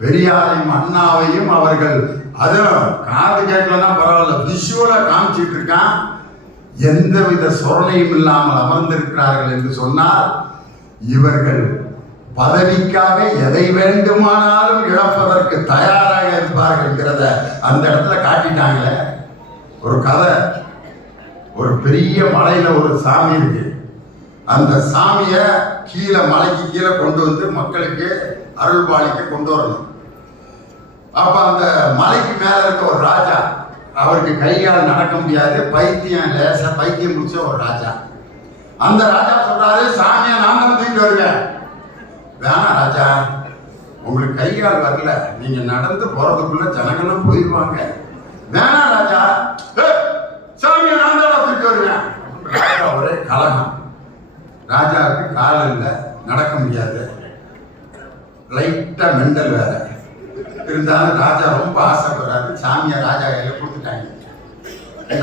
பெரியாரையும் அண்ணாவையும் அவர்கள் அதுவும் காது கேட்கலன்னா பரவாயில்ல, விஷுவலா காமிச்சிட்டு இருக்கான். எந்தவித சொரணையும் இல்லாமல் அமர்ந்திருக்கிறார்கள் என்று சொன்னால் இவர்கள் பதவிக்காக எதை வேண்டுமானாலும் இழப்பதற்கு தயாராக இருப்பார்கள் என்கிறத அந்த இடத்துல காட்டிட்டாங்களே. ஒரு கதை, ஒரு பெரிய மலையில ஒரு சாமி இருக்கு. அந்த சாமிய கீழே மலைக்கு கீழே கொண்டு வந்து மக்களுக்கு அருள்பாலிக்க கொண்டு வரணும். அப்ப அந்த மலைக்கு மேல இருக்க ஒரு ராஜா, அவருக்கு கையால் நடக்க முடியாது, பைத்தியம் லேசா பைத்தியம் முடிச்ச ஒரு ராஜா. அந்த ராஜா சொல்றாரு, சாமியை நான் தான் தூக்கிட்டு வருவேன். வேணாம் ராஜா, உங்களுக்கு கையால் வரல, நீங்க நடந்து போறதுக்குள்ள ஜனங்களும் போயிடுவாங்க. வேணாம் ராஜா, சாமியை நான் தான் தூக்கிட்டு வருவேன். ராஜா ஒரே கலகம். ராஜாவுக்கு கால் இல்லை, நடக்க முடியாது, லைட்டா மெண்டல் வேற. இருந்தாலும் ராஜா ரொம்ப ஆசைப்படுறாரு. சாமியை ராஜா கையில கொடுத்துட்டாங்க.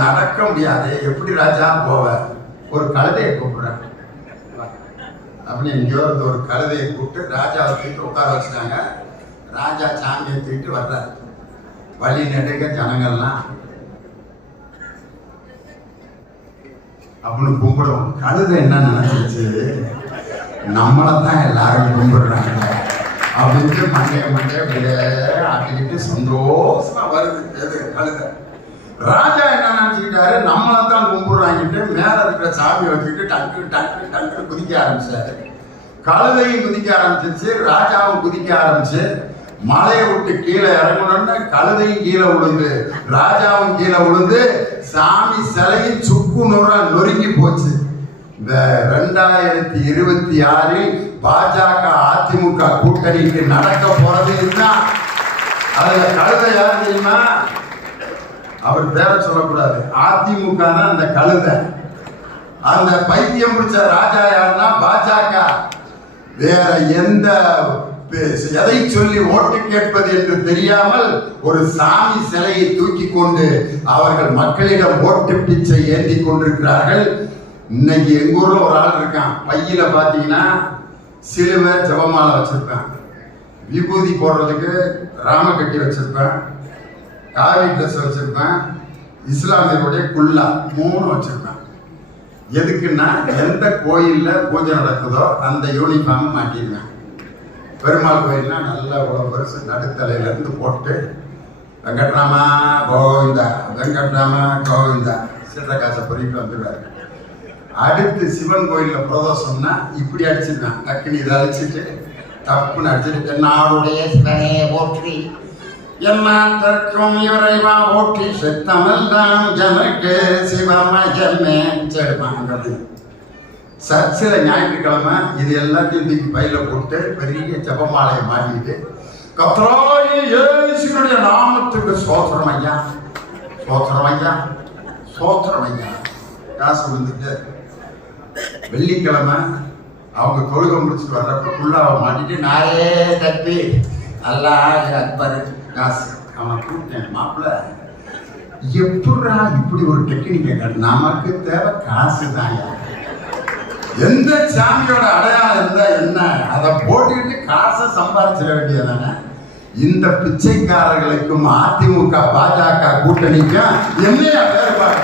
நடக்க முடியாது, எப்படி ராஜா போவ? ஒரு கழுதையை கூப்பிடுறேன் அப்படின்னு எங்கேயோ ஒரு கழுதையை கூப்பிட்டு ராஜாவை தூக்கிட்டு உட்கார வச்சுட்டாங்க. ராஜா சாமியை தூக்கிட்டு வர்றார். வழி நெடுக்க ஜனங்கள்லாம் அப்படின்னு கும்பிடுவோம். கழுதை என்ன நினைச்சிச்சு, நம்மளைத்தான் எல்லாரும் கும்பிடுறாங்க அப்படின்ட்டு மண்டைய அப்படியே ஆட்டிக்கிட்டு சந்தோஷமா வருது. எது கழுதை. ராஜா என்ன நினைச்சுக்கிட்டாரு, நம்மளை தான் கும்பிடுறாங்கிட்டு மேல இருக்கிற சாமியை வச்சுக்கிட்டு டக்கு டக்கு டக்குன்னு குதிக்க ஆரம்பிச்சாரு. கழுதையும் குதிக்க ஆரம்பிச்சிருச்சு, ராஜாவும் குதிக்க ஆரம்பிச்சு. மலையை விட்டு கீழே இறங்கணும்னு கழுதையும் கீழே விழுந்து, ராஜாவும் கீழே விழுந்து, சாமி சிலையும் சுக்கு நொறுங்கி போச்சு. இந்த 2026 பாஜக அதிமுக கூட்டணிக்கு நடக்க போறது இதுதான். அதுல கழுதை யார் தெரியுமா? அவர் பேரை சொல்லக்கூடாது. அதிமுக தான் அந்த கழுதை. அந்த பைத்தியம் பிடிச்ச ராஜா யாருன்னா பாஜக. வேற எந்த எதை சொல்லி ஓட்டு கேட்பது என்று தெரியாமல் ஒரு சாமி சிலையை தூக்கி கொண்டு அவர்கள் மக்களிடம் ஓட்டு பிச்சை ஏந்தி கொண்டிருக்கிறார்கள். இன்னைக்கு எங்க ஊர்ல ஒரு ஆள் இருக்கான், பையில பாத்தீங்கன்னா சிலுவை ஜபமாலை வச்சிருப்பேன், விபூதி போடுறதுக்கு ராம கட்டி வச்சிருப்பேன், காவி ட்ரெஸ் வச்சிருப்பேன், இஸ்லாமியருடைய குல்லா 3 வச்சிருப்பேன். எதுக்குன்னா எந்த கோயில்ல பூஜை நடக்குதோ அந்த யூனிஃபார்ம் மாட்டிடுவேன். பெருமாள் கோயில்னா நல்லா இவ்வளவு பெருசு நடுத்தலையில இருந்து போட்டு வெங்கட்ராமா கோவிந்தா வெங்கட்ராமா கோவிந்தா சித்த காசை பொறிட்டு வந்துடுவாரு. அடுத்து சிவன் கோயில்ல பிரதோஷம்னா இப்படி அடிச்சிருவேன், டக்குனு இதை அழிச்சிட்டு தப்புன்னு அடிச்சுட்டு நாடுடைய சிவனே போற்றி எம்மாத்திற்கும் இறைவா போற்றி செத்தமெல்லாம் ஜனக்கு சிவமயமே செடுவாங்க. சர்ச்சில் ஞாயிற்றுக்கிழமை இது எல்லாத்தையும் தூக்கி பையில போட்டு பெரிய ஜபமாலையை மாட்டிக்கிட்டு கர்த்தராகிய இயேசுவினுடைய நாமத்துக்கு சோத்திரம் ஐயா, சோத்திரம் ஐயா, சோத்திரம் ஐயா, காசு விழுந்துட்டு. வெள்ளிக்கிழமை அவங்க தொழுகை முடிச்சுட்டு வர்றப்ப குள்ளாவை மாட்டிட்டு நாரே தப்பி நல்லா அக்பர் காசு அவன் கூப்பிட்டேன். மாப்பிள்ள எப்படா இப்படி ஒரு டெக்னிக்கை, நமக்கு தேவை காசு தான். எந்த சாமியோட அடையாளம் இருந்தா என்ன, அதை போட்டுக்கிட்டு காசை சம்பாதிச்சிட வேண்டியதானே. இந்த பிச்சைக்காரர்களுக்கும் அதிமுக பாஜக கூட்டணிக்கும் என்னையா வேறுபாடு?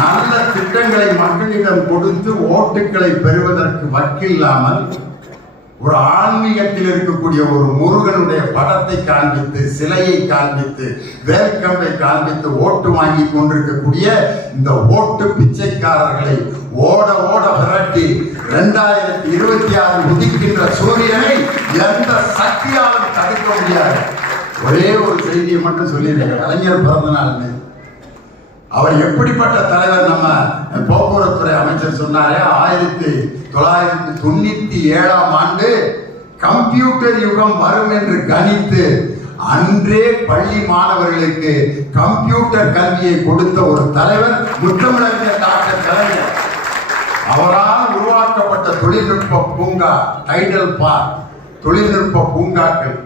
நல்ல திட்டங்களை மக்களிடம் கொடுத்து ஓட்டுக்களை பெறுவதற்கு வக்கில்லாமல் ஒரு ஆன்மீகத்தில் இருக்கக்கூடிய ஒரு முருகனுடைய படத்தை காண்பித்து, சிலையை காண்பித்து, வேல்கம்பை காண்பித்து ஓட்டு வாங்கி கொண்டிருக்கக்கூடிய இந்த ஓட்டு பிச்சைக்காரர்களை ஓட ஓட விரட்டி 2026 உதிக்கின்ற சூரியனை எந்த சக்தியாலும் தடுக்க முடியாது. ஒரே ஒரு செய்தியை மட்டும் சொல்லிடுறேன். கலைஞர் பிறந்த நாள் அவர் எப்படிப்பட்ட தலைவர்? நம்ம போக்குவரத்துறை அமைச்சர் சொன்னாரே, 1997ஆம் ஆண்டு கம்ப்யூட்டர் யுகம் வரும் என்று கணித்து அன்றே பள்ளி மாணவர்களுக்கு கம்ப்யூட்டர் கல்வியை கொடுத்த ஒரு தலைவர் முத்தமிழறிஞர் டாக்டர் கலைஞர். அவரால் உருவாக்கப்பட்ட தொழில்நுட்ப பூங்கா, டைடல் பார்க், தொழில்நுட்ப பூங்காக்கள்,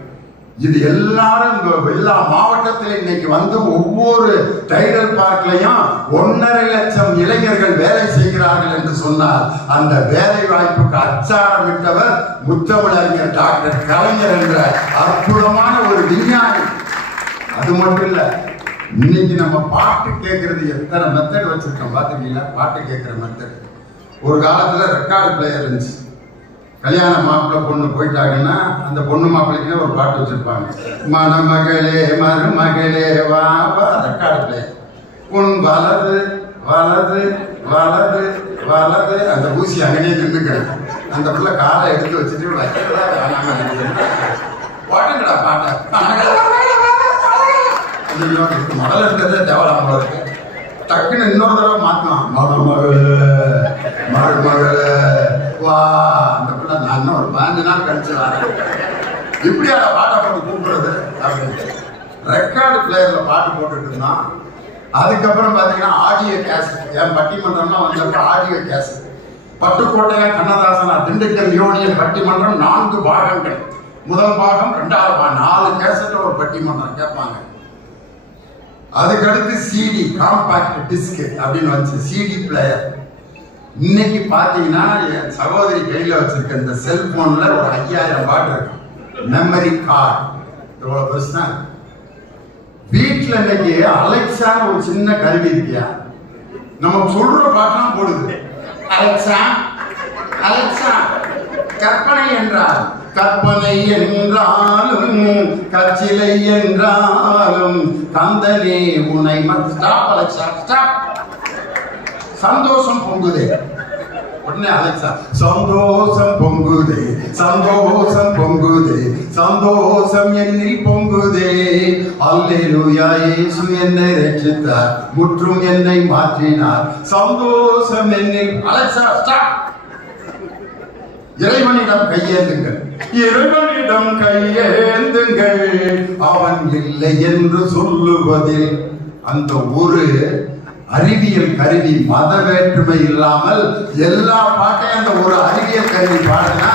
இது எல்லாரும் எல்லா மாவட்டத்திலும் இன்னைக்கு வந்து ஒவ்வொரு டைடல் பார்க்லையும் 1.5 லட்சம் இளைஞர்கள் வேலை செய்கிறார்கள் என்று சொன்னால் அந்த வேலை வாய்ப்புக்கு அச்சாரமிட்டவர் முத்தமிழறிஞர் டாக்டர் கலைஞர் என்ற அற்புதமான ஒரு விஞ்ஞானி. அது மட்டும் இல்ல, இன்னைக்கு நம்ம பாட்டு கேட்கறது எத்தனை மெத்தட் வச்சிருக்கோம் பாத்துக்கீங்களா? பாட்டு கேட்கிற மெத்தட். ஒரு காலத்துல ரெக்கார்டு பிளேயர் இருந்துச்சு. கல்யாண மாப்பிள்ளை பொண்ணு போயிட்டாங்கன்னா அந்த பொண்ணு மாப்பிள்ளைக்குன்னு ஒரு பாட்டு வச்சிருப்பாங்க. மணமகளே மருமகளே வா வா, ரெக்கார்டு பிளேயர். உன் வலது வலது வலது வலது, அந்த ஊசி அங்கனே நின்றுக்கிறது. அந்த பிள்ளை காலை எடுத்து வச்சுட்டு வைக்கிறதா வேணாம பாட்டுங்கடா பாட்டை முதல்ல இருந்ததே தேவலாம் இருக்கு. டக்குன்னு இன்னொரு தடவை மாற்றலாம். மணமகளே மருமகளே வா, அந்த பிள்ளை நான் இன்னும் ஒரு 15 நாள் கழிச்சு வரேன். இப்படியா பாட்டை போட்டு கூப்பிடுறது அப்படின்னு ரெக்கார்டு பிளேயர்ல பாட்டு போட்டுட்டு இருந்தான். அதுக்கப்புறம் பார்த்தீங்கன்னா ஆடியோ கேசட். என் பட்டிமன்றம்லாம் வந்தப்ப ஆடியோ கேசட். பட்டுக்கோட்டையா கண்ணதாசனா திண்டுக்கல் யோனிய பட்டிமன்றம் 4 பாகங்கள். முதல் பாகம், 2வது பாகம், 4 கேசட் ஒரு பட்டிமன்றம் கேட்பாங்க. அதுக்கடுத்து சிடி, காம்பாக்ட் டிஸ்க் அப்படின்னு வந்து சிடி பிளேயர். இன்னைக்கு பாத்தீங்கன்னா என் சகோதரி கையில வச்சிருக்க இந்த செல்போன்ல ஒரு 5000 பாட்டு இருக்கு. மெமரி கார்டு எவ்வளவு பெருசுனா, வீட்டுல இன்னைக்கு அலெக்சா ஒரு சின்ன கருவி இருக்கியா, நம்ம சொல்ற பாட்டெல்லாம் போடுது. அலெக்சா அலெக்சா கற்பனை என்றால் கற்பனை என்றாலும் கச்சிலை என்றாலும் கந்தனே உனை ஸ்டாப் அலெக்சா ஸ்டாப். சந்தோஷம் பொங்குதே, உடனே அலெக்சா சந்தோஷம் பொங்குதே சந்தோஷம் பொங்குதே சந்தோஷம் என்னில் பொங்குதே அல்லேலூயா இயேசு என்னை ரட்சித்தார் முற்றும் என்னை மாற்றினார் சந்தோஷம் என்னில். Alexa stop. இறைவனிடம் கையேந்துங்கள், இறைவனிடம் கையேந்துங்கள், அவன் இல்லை என்று சொல்லுவதில் அந்த ஒரு அறிவியல் கருவி, மத வேற்றுமை இல்லாமல் எல்லா பாட்டையும் அந்த ஒரு அறிவியல் கருவி பாடுனா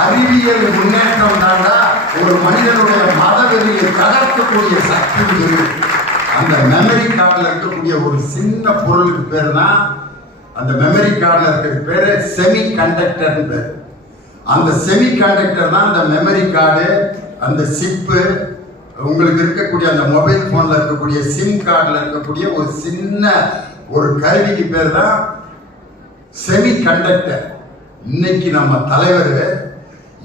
அறிவியல் முன்னேற்றம் தாண்டா ஒரு மனிதனுடைய மத வெறியை தகர்க்கக்கூடிய சக்தி இருக்கு. அந்த மெமரி கார்டில் இருக்கக்கூடிய ஒரு சின்ன பொருளுக்கு பேர் தான், அந்த மெமரி கார்டில் இருக்கிற பேரு செமி கண்டக்டர் பேர். அந்த செமி கண்டக்டர் தான் அந்த மெமரி கார்டு, அந்த சிப்பு, உங்களுக்கு இருக்கக்கூடிய அந்த மொபைல் போன்ல இருக்கக்கூடிய சிம் கார்டில் இருக்கக்கூடிய ஒரு சின்ன ஒரு கருவிக்கு பேர் தான் செமி கண்டக்டர். இன்னைக்கு நம்ம தலைவர்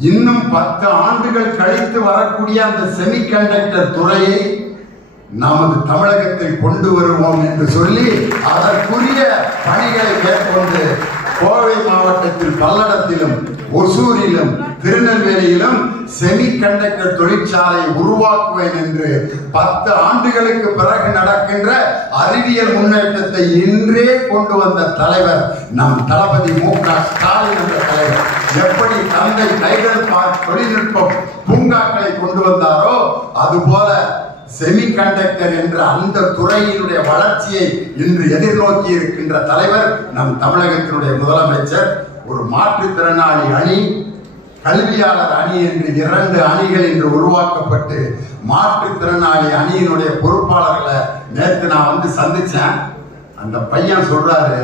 இன்னும் 10 ஆண்டுகள் கழித்து வரக்கூடிய அந்த செமி கண்டக்டர் துறையை நமது தமிழகத்தில் கொண்டு வருவோம் என்று சொல்லி அதற்குரிய பணிகளை மேற்கொண்டு கோவை மாவட்டத்தில் பல்லடத்திலும் ஒசூரிலும் திருநெல்வேலியிலும் செமி கண்டக்டர் தொழிற்சாலை உருவாக்குவேன் என்று 10 ஆண்டுகளுக்கு பிறகு நடக்கின்ற அறிவியல் முன்னேற்றத்தை இன்றே கொண்டு வந்த தலைவர் நம் தளபதி மு.க. ஸ்டாலின் என்ற தலைவர். எப்படி தந்தை டைடல் பார்க் தொழில்நுட்ப பூங்காக்களை கொண்டு வந்தாரோ அதுபோல செமி கண்டக்டர் என்ற அந்த துறையினுடைய வளர்ச்சியை இன்று எதிர்நோக்கி இருக்கின்ற தலைவர் நம் தமிழகத்தினுடைய முதலமைச்சர். ஒரு மாற்றுத்திறனாளி அணி, கல்வியாளர் அணி என்று 2 அணிகள் இன்று உருவாக்கப்பட்டு மாற்றுத்திறனாளி அணியினுடைய பொறுப்பாளர்களை நேற்று நான் வந்து சந்திச்சேன். அந்த பையன் சொல்றாரு,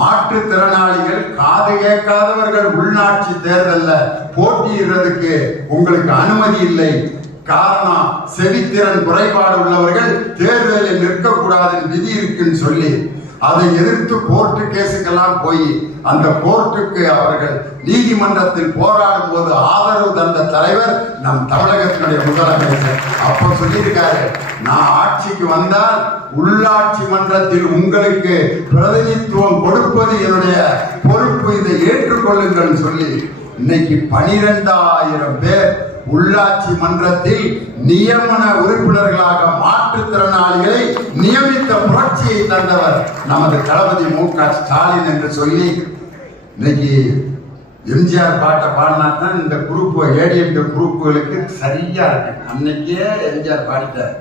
மாற்றுத்திறனாளிகள், காது கேட்காதவர்கள் உள்நாட்சி தேர்தல்ல போட்டியிடுறதுக்கு உங்களுக்கு அனுமதி இல்லை. காரணம், செவித்திறன் குறைபாடு உள்ளவர்கள் தேர்தலில் நிற்கக்கூடாது விதி இருக்குன்னு சொல்லி அதை எதிர்த்து கோர்ட்டு கேஸுக்கெல்லாம் போய் அந்த கோர்ட்டுக்கு அவர்கள் நீதிமன்றத்தில் போராடும் போது ஆதரவு தந்த தலைவர் நம் தமிழகத்தினுடைய முதலமைச்சர். அப்ப சொல்லியிருக்காரு, நான் ஆட்சிக்கு வந்தால் உள்ளாட்சி மன்றத்தில் உங்களுக்கு பிரதிநிதித்துவம் கொடுப்பது என்னுடைய பொறுப்பு, இதை ஏற்றுக்கொள்ளுங்கள் சொல்லி இன்னைக்கு 12,000 பேர் உள்ளாட்சி மன்றத்தில் நியமன உறுப்பினர்களாக மாற்றுத்திறனாளிகளை நியமித்த புரட்சியை தந்தவர் நமது தளபதி மு.க.ஸ்டாலின் என்று சொல்லி இன்னைக்கு எம்ஜிஆர் பாட்டை பாடினா தான் இந்த குரூப் ஏடிஎம்கே குரூப்புகளுக்கு சரியா இருக்கு. அன்னைக்கே எம்ஜிஆர் பாடிட்டார்.